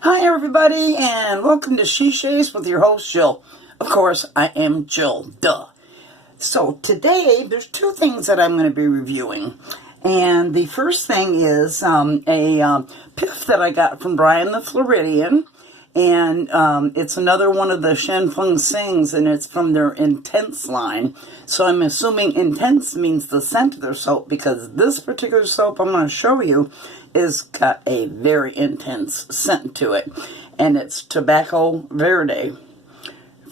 Hi everybody, and welcome to She Shaves with your host Jill. Of course, I am Jill, duh. So today, there's two things that I'm going to be reviewing. And the first thing is a piff that I got from Brian the Floridian. And it's another one of the Shen Feng Sings, and it's from their Intense line. So I'm assuming Intense means the scent of their soap, because this particular soap I'm going to show you is got a very intense scent to it. And it's Tabacco Verde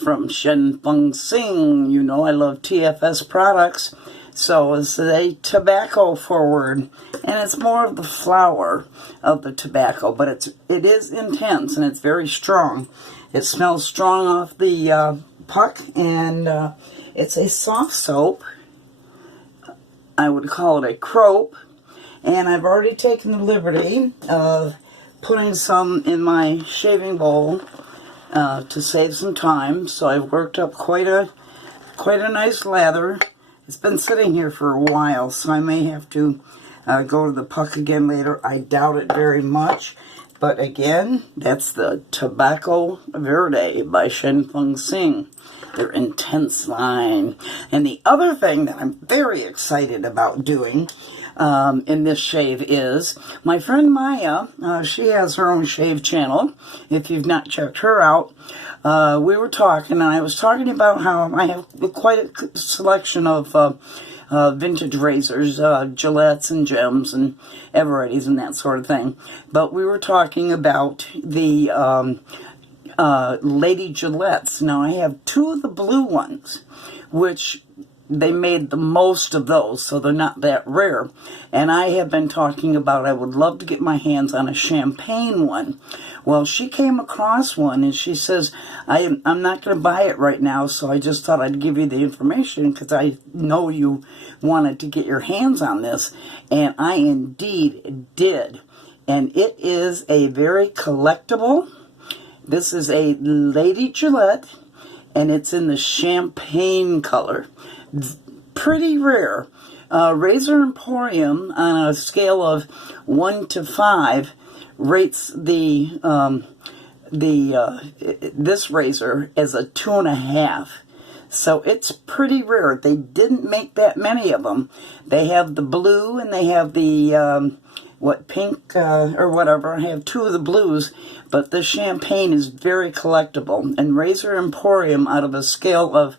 from Shen Feng Sing. You know I love TFS products. So it's a tobacco forward, and it's more of the flower of the tobacco, but it is intense and it's very strong. It smells strong off the puck, and it's a soft soap. I would call it a crope, and I've already taken the liberty of putting some in my shaving bowl to save some time. So I've worked up quite a nice lather. It's been sitting here for a while, so I may have to go to the puck again later. I doubt it very much. But again, that's the Tabacco Verde by Shen Feng Sing, their intense line. And the other thing that I'm very excited about doing in this shave is my friend Maya. She has her own shave channel. If you've not checked her out, we were talking, and I was talking about how I have quite a selection of vintage razors, Gillettes and Gems and Everetys and that sort of thing. But we were talking about the Lady Gillettes. Now, I have two of the blue ones, which they made the most of those, so they're not that rare. And I have been talking about I would love to get my hands on a champagne one. Well, she came across one, and she says, I'm not going to buy it right now, so I just thought I'd give you the information because I know you wanted to get your hands on this. And I indeed did. And it is a very collectible. This is a Lady Gillette, and it's in the champagne color. Pretty rare. Razor Emporium, on a scale of 1 to 5, rates this razor as a 2.5. So it's pretty rare. They didn't make that many of them. They have the blue, and they have the pink or whatever. I have two of the blues, but the champagne is very collectible. And Razor Emporium, out of a scale of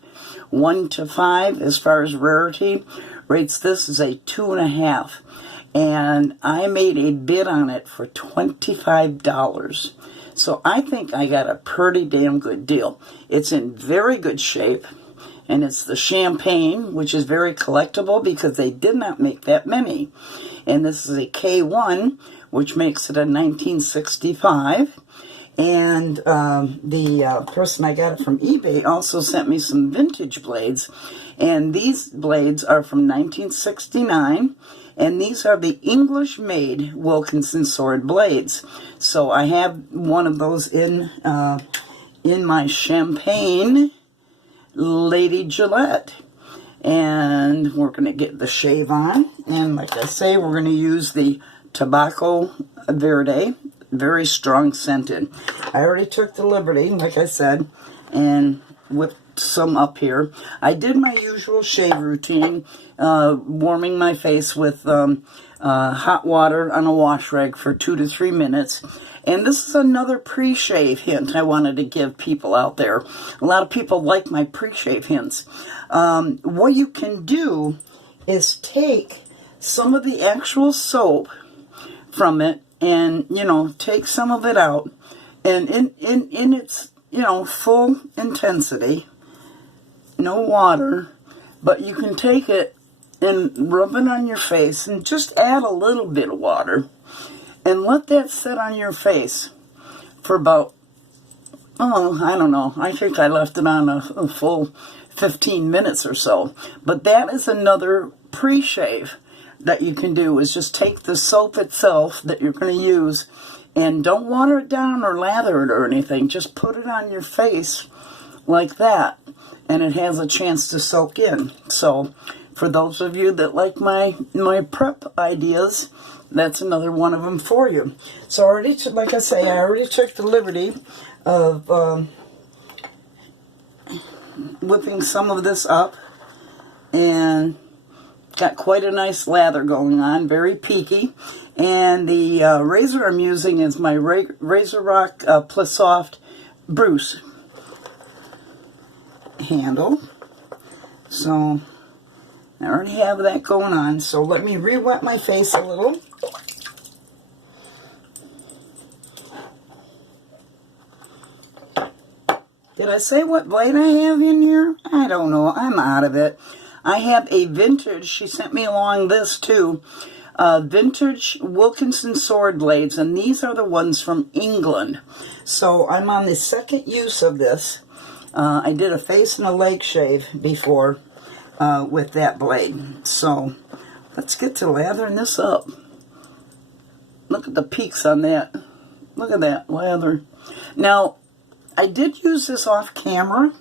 1 to 5 as far as rarity, rates this as a 2.5. And I made a bid on it for $25. So I think I got a pretty damn good deal. It's in very good shape, and it's the champagne, which is very collectible because they did not make that many. And this is a K1, which makes it a 1965. And the person I got it from eBay also sent me some vintage blades. And these blades are from 1969. And these are the English-made Wilkinson sword blades. So I have one of those in my champagne Lady Gillette. And we're going to get the shave on. And like I say, we're going to use the Tabacco Verde. Very strong scented. I already took the liberty, like I said, and whipped some up here. I did my usual shave routine, warming my face with hot water on a wash rag for 2 to 3 minutes. And this is another pre-shave hint I wanted to give people out there. A lot of people like my pre-shave hints. What you can do is take some of the actual soap from it, and, take some of it out, and in its, full intensity, no water, but you can take it and rub it on your face and just add a little bit of water and let that sit on your face for about, I don't know, I think I left it on a full 15 minutes or so. But that is another pre-shave that you can do, is just take the soap itself that you're going to use and don't water it down or lather it or anything. Just put it on your face like that, and it has a chance to soak in. So For those of you that like my prep ideas, that's another one of them for you. So I already, like I say, I already took the liberty of whipping some of this up, and got quite a nice lather going on, very peaky. And the razor I'm using is my RazoRock Plissoft Bruce handle. So I already have that going on. So let me re-wet my face a little. Did I say what blade I have in here? I don't know. I'm out of it. I have a vintage, she sent me along this too, vintage Wilkinson sword blades, and these are the ones from England. So I'm on the second use of this. I did a face and a leg shave before with that blade. So let's get to lathering this up. Look at the peaks on that. Look at that lather. Now, I did use this off camera,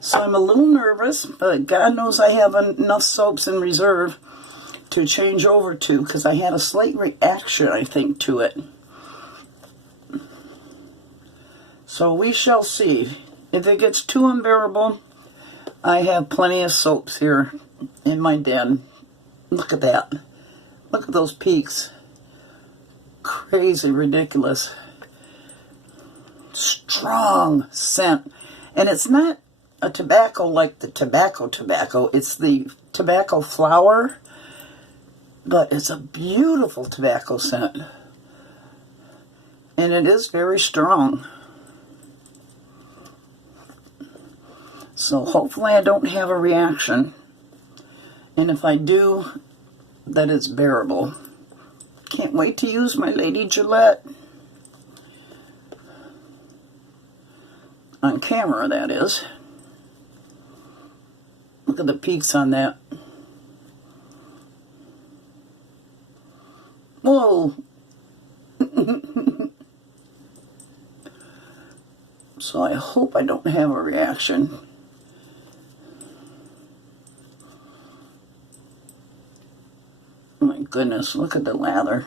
so I'm a little nervous, but God knows I have enough soaps in reserve to change over to, because I had a slight reaction, I think, to it. So we shall see. If it gets too unbearable, I have plenty of soaps here in my den. Look at that. Look at those peaks. Crazy ridiculous. Strong scent. And it's not a tobacco like the tobacco. It's the tobacco flower, but it's a beautiful tobacco scent. And it is very strong. So hopefully I don't have a reaction. And if I do, that it's bearable. Can't wait to use my Lady Gillette. On camera, that is. Look at the peaks on that. Whoa! So I hope I don't have a reaction. Oh my goodness, look at the lather.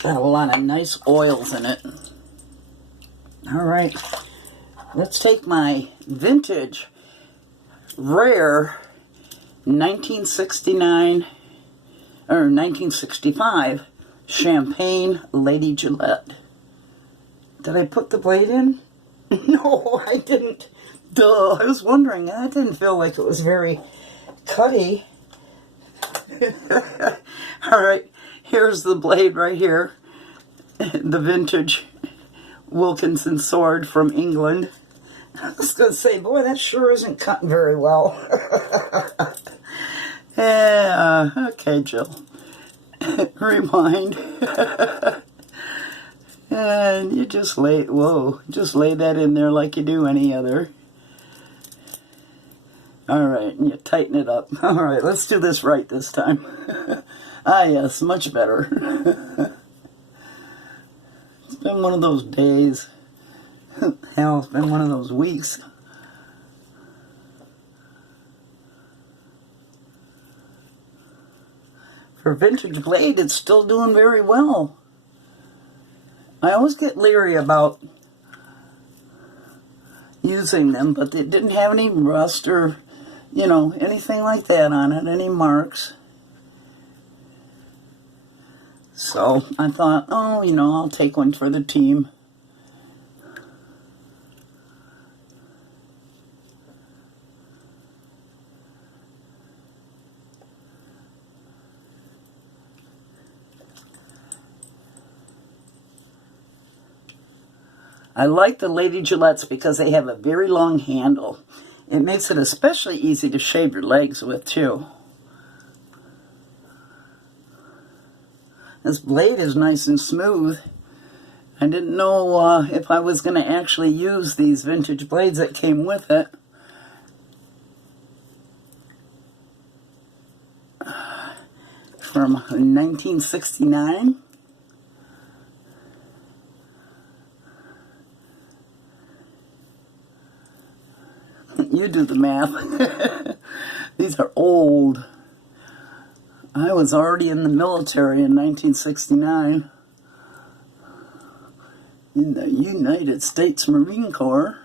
Got a lot of nice oils in it. All right, let's take my vintage, rare 1969 or 1965 Champagne Lady Gillette. Did I put the blade in? No, I didn't. Duh, I was wondering. I didn't feel like it was very cutty. All right. Here's the blade right here, the vintage Wilkinson sword from England. I was going to say, boy, that sure isn't cutting very well. Yeah, okay, Jill. Rewind. And you just lay that in there like you do any other. All right, and you tighten it up. All right, let's do this right this time. Ah, yes, much better. It's been one of those days. Hell, it's been one of those weeks. For vintage blade, it's still doing very well. I always get leery about using them, but it didn't have any rust or, you know, anything like that on it, any marks. So I thought, oh, you know, I'll take one for the team. I like the Lady Gillettes because they have a very long handle. It makes it especially easy to shave your legs with, too. This blade is nice and smooth. I didn't know if I was going to actually use these vintage blades that came with it. From 1969. You do the math. These are old. I was already in the military in 1969 in the United States Marine Corps.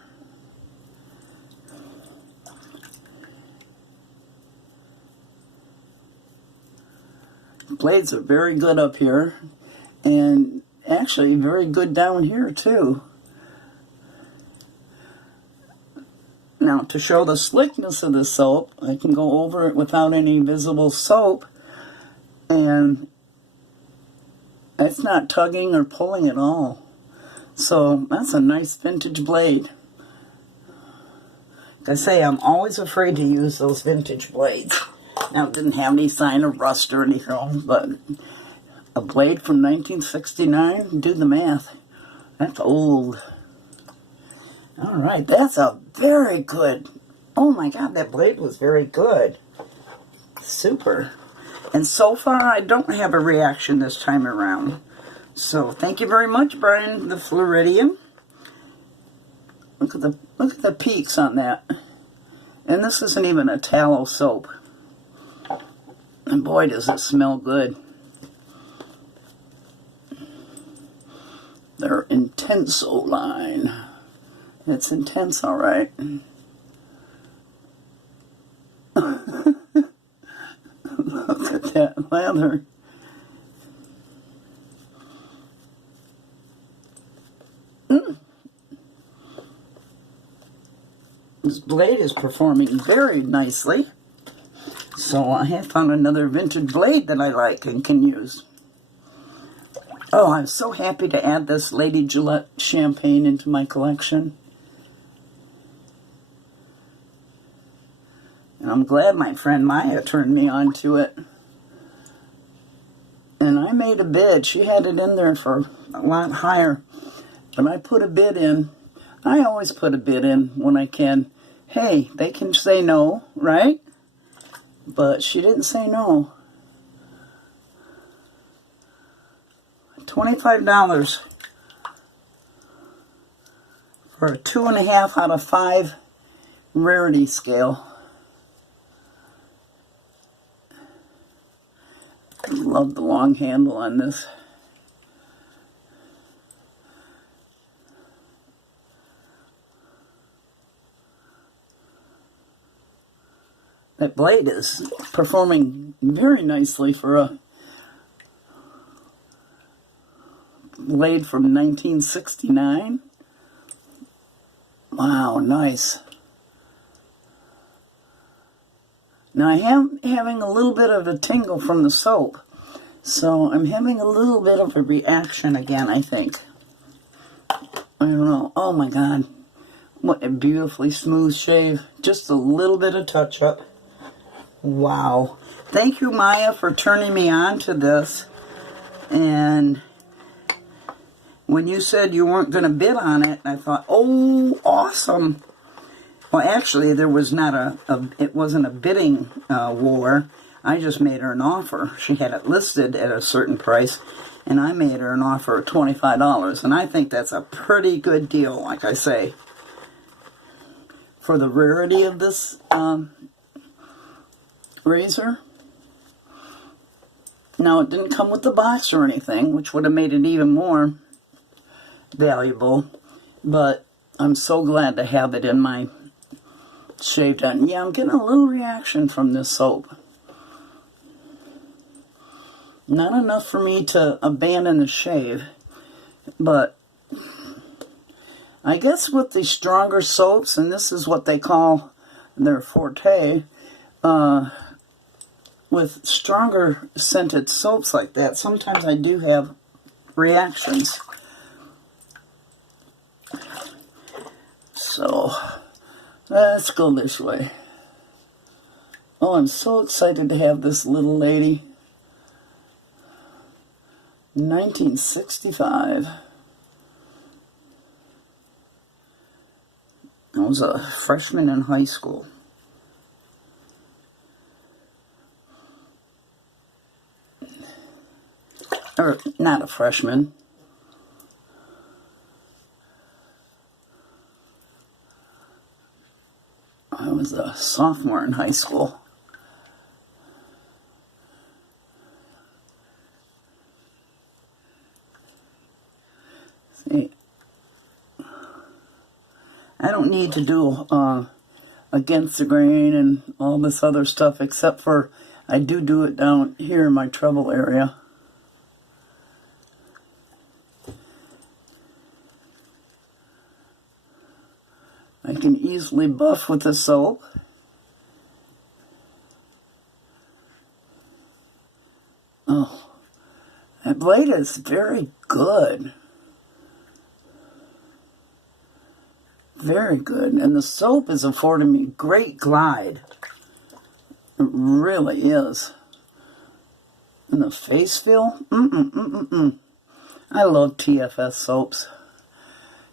Blades are very good up here, and actually very good down here too. Now, to show the slickness of the soap, I can go over it without any visible soap, and it's not tugging or pulling at all. So that's a nice vintage blade. Like I say, I'm always afraid to use those vintage blades. Now, it didn't have any sign of rust or anything, but a blade from 1969, do the math. That's old. All right, that's a very good. Oh my God, that blade was very good. Super. And so far, I don't have a reaction this time around. So thank you very much, Brian, the Floridian. Look at the peaks on that. And this isn't even a tallow soap. And boy, does it smell good. Their Intenso line. It's intense, all right. Look at that lather. This blade is performing very nicely. So I have found another vintage blade that I like and can use. Oh, I'm so happy to add this Lady Gillette champagne into my collection. And I'm glad my friend Maya turned me on to it. And I made a bid. She had it in there for a lot higher. But I put a bid in. I always put a bid in when I can. Hey, they can say no, right? But she didn't say no. $25 for a 2.5 out of 5 rarity scale. I love the long handle on this. That blade is performing very nicely for a blade from 1969. Wow, nice. Now I am having a little bit of a tingle from the soap, so I'm having a little bit of a reaction again, I think. I don't know. Oh my God. What a beautifully smooth shave. Just a little bit of touch-up. Wow. Thank you, Maya, for turning me on to this. And when you said you weren't going to bid on it, I thought, oh, awesome. Well, actually, there was not it wasn't a bidding war. I just made her an offer. She had it listed at a certain price, and I made her an offer of $25. And I think that's a pretty good deal, like I say. For the rarity of this razor. Now, it didn't come with the box or anything, which would have made it even more valuable, but I'm so glad to have it in my shave done. Yeah, I'm getting a little reaction from this soap. Not enough for me to abandon the shave, but I guess with the stronger soaps, and this is what they call their forte, with stronger scented soaps like that, sometimes I do have reactions. So, let's go this way. Oh, I'm so excited to have this little lady. 1965. I was a freshman in high school. Or, not a freshman. I was a sophomore in high school. See, I don't need to do against the grain and all this other stuff, except for I do it down here in my treble area. I can easily buff with the soap. Oh, that blade is very good. Very good. And the soap is affording me great glide. It really is. And the face feel? I love TFS soaps.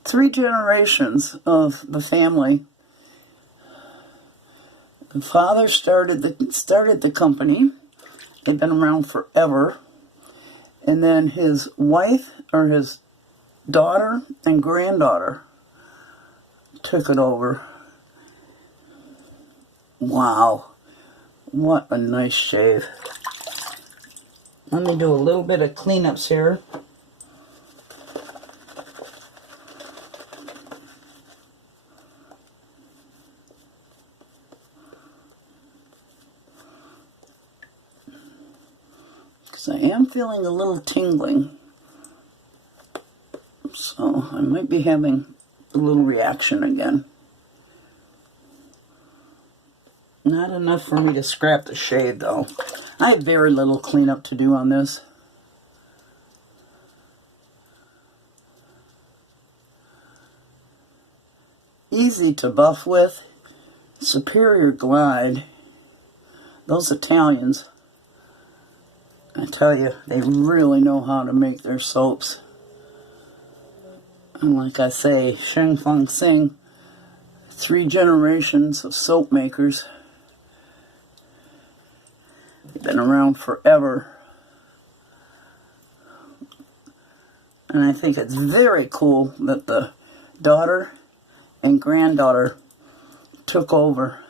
3 generations of the family. The father started the company. They've been around forever. And then his wife, or his daughter and granddaughter, took it over. Wow. What a nice shave. Let me do a little bit of cleanups here. Because I am feeling a little tingling. So I might be having a little reaction again. Not enough for me to scrap the shade though. I have very little cleanup to do on this. Easy to buff with. Superior glide. Those Italians, I tell you, they really know how to make their soaps. And like I say, Sheng Feng Sing, 3 generations of soap makers. They've been around forever. And I think it's very cool that the daughter and granddaughter took over.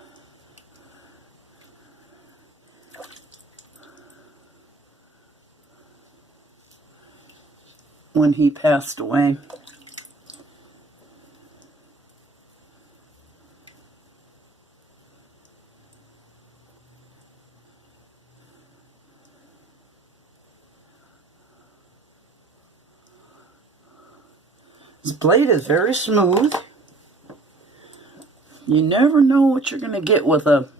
When he passed away. This blade is very smooth. You never know what you're going to get with a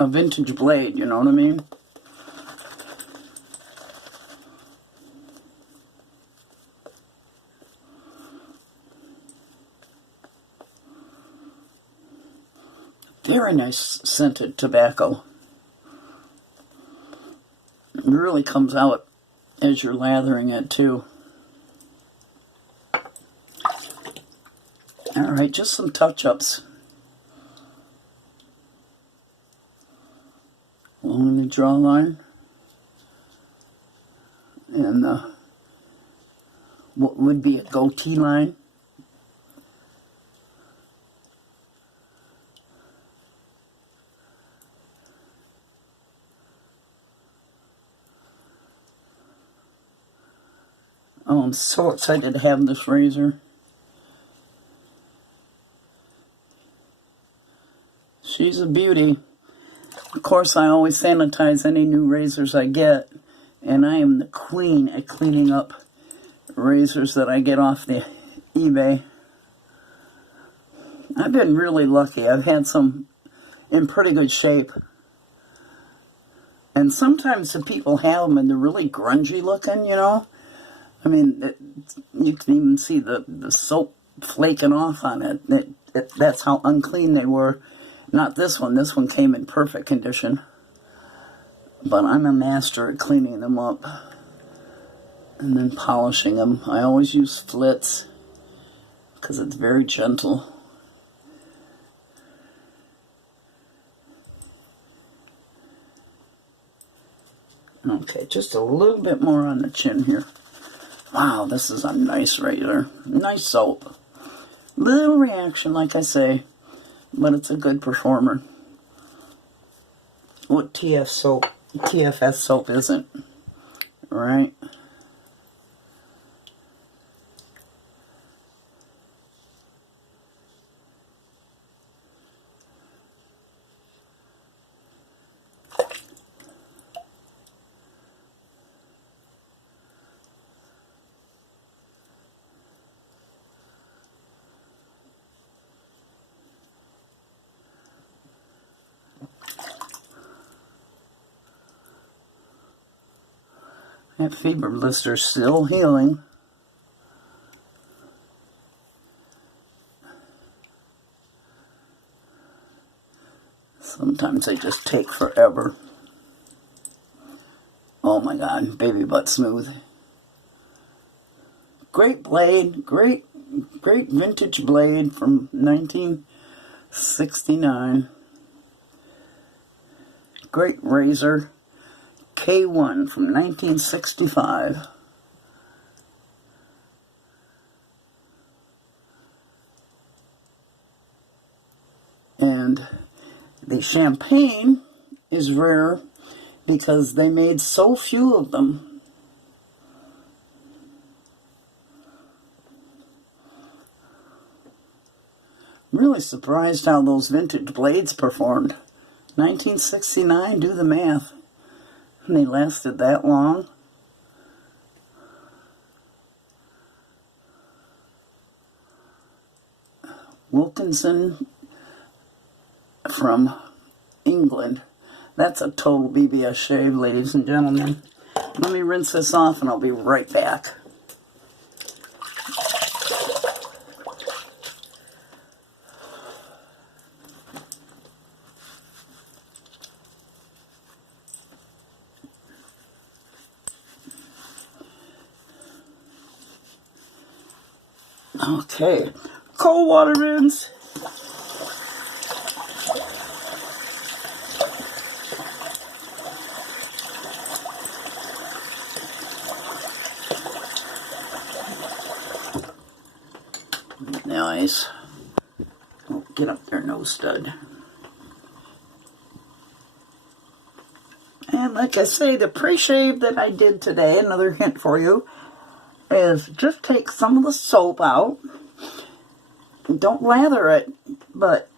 vintage blade, you know what I mean? Very nice scented tobacco. It really comes out as you're lathering it too. Alright, just some touch-ups. Along the jawline. And what would be a goatee line. Oh, I'm so excited to have this razor. She's a beauty. Of course, I always sanitize any new razors I get, and I am the queen at cleaning up razors that I get off the eBay. I've been really lucky. I've had some in pretty good shape. And sometimes the people have them and they're really grungy looking, you know. I mean, you can even see the soap flaking off on it. That's how unclean they were. Not this one. This one came in perfect condition. But I'm a master at cleaning them up. And then polishing them. I always use flits because it's very gentle. Okay, just a little bit more on the chin here. Wow, this is a nice razor. Nice soap. Little reaction, like I say. but it's a good performer. What TFS soap isn't, right? That fever blister's still healing. Sometimes they just take forever. Oh my God, baby butt smooth. Great blade, great vintage blade from 1969. Great razor. K1 from 1965. And the champagne is rare because they made so few of them. I'm really surprised how those vintage blades performed. 1969, do the math. And they lasted that long. Wilkinson from England. That's a total BBS shave, ladies and gentlemen. Let me rinse this off and I'll be right back. Okay, cold water rinse. Nice. Oh, get up there, nose stud. And like I say, the pre-shave that I did today, another hint for you, is just take some of the soap out. Don't lather it, but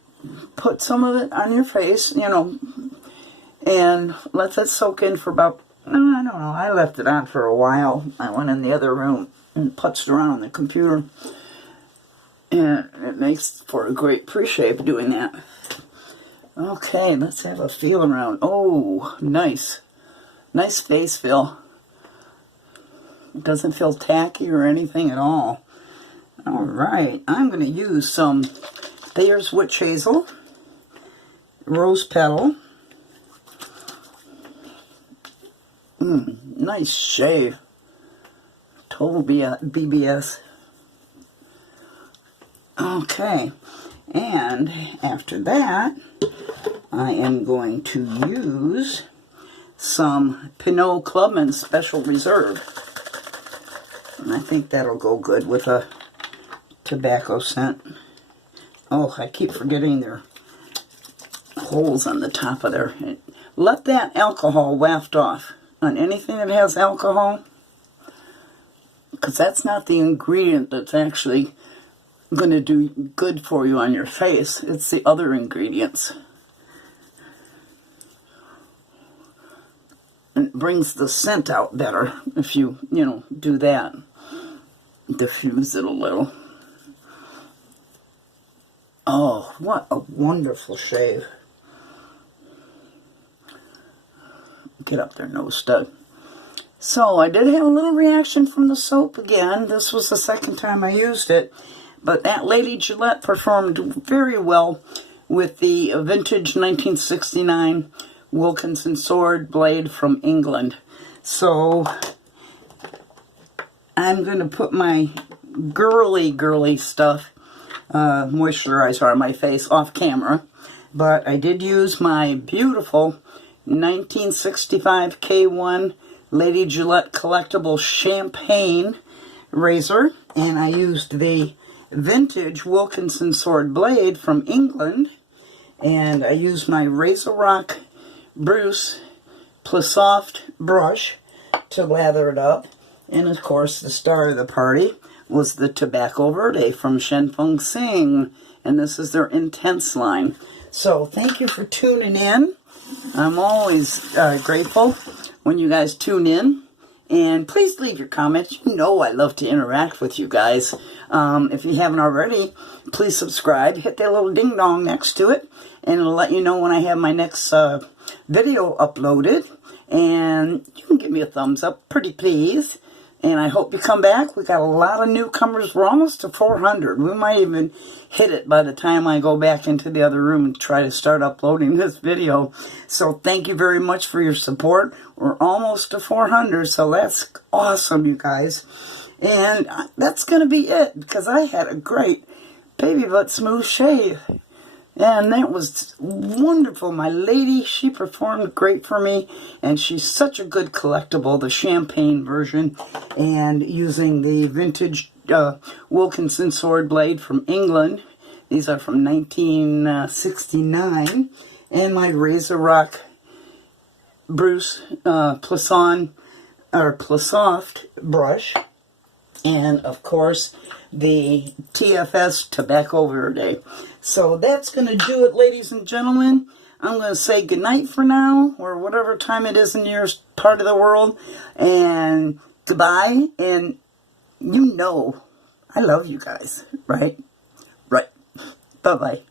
put some of it on your face, you know, and let that soak in for about, I don't know, I left it on for a while. I went in the other room and putzed around on the computer, and it makes for a great pre-shave doing that. Okay, let's have a feel around. Oh, nice. Nice face feel. It doesn't feel tacky or anything at all. Alright, I'm going to use some Thayer's Witch Hazel, Rose Petal. Nice shave. Total BBS. Okay, and after that, I am going to use some Pinaud Clubman Special Reserve. And I think that'll go good with a tobacco scent. Oh, I keep forgetting there are holes on the top of there. Let that alcohol waft off on anything that has alcohol, because that's not the ingredient that's actually going to do good for you on your face. It's the other ingredients. And it brings the scent out better if you do that. Diffuse it a little. Oh, what a wonderful shave. Get up there, nose stud. So I did have a little reaction from the soap again. This was the second time I used it. But that lady Gillette performed very well with the vintage 1969 Wilkinson sword blade from England. So I'm going to put my girly stuff, moisturizer on my face off camera. But I did use my beautiful 1965 K1 Lady Gillette collectible champagne razor. And I used the vintage Wilkinson sword blade from England. And I used my RazoRock Bruce Plissoft Brush to lather it up. And of course, the star of the party was the Tabacco Verde from Shen Feng Sing. And this is their Intense line. So thank you for tuning in. I'm always grateful when you guys tune in. And please leave your comments. You know I love to interact with you guys. If you haven't already, please subscribe. Hit that little ding-dong next to it. And it'll let you know when I have my next video uploaded. And you can give me a thumbs up, pretty please. And I hope you come back. We got a lot of newcomers. We're almost to 400. We might even hit it by the time I go back into the other room and try to start uploading this video. So thank you very much for your support. We're almost to 400, so that's awesome, you guys. And that's going to be it, because I had a great baby butt smooth shave. And that was wonderful. My lady, she performed great for me. And she's such a good collectible, the champagne version. And using the vintage Wilkinson sword blade from England. These are from 1969. And my RazoRock Bruce Plissoft brush. And, of course, the TFS Tabacco Verde. So that's going to do it, ladies and gentlemen. I'm going to say goodnight for now, or whatever time it is in your part of the world. And goodbye. And you know I love you guys, right? Right. Bye-bye.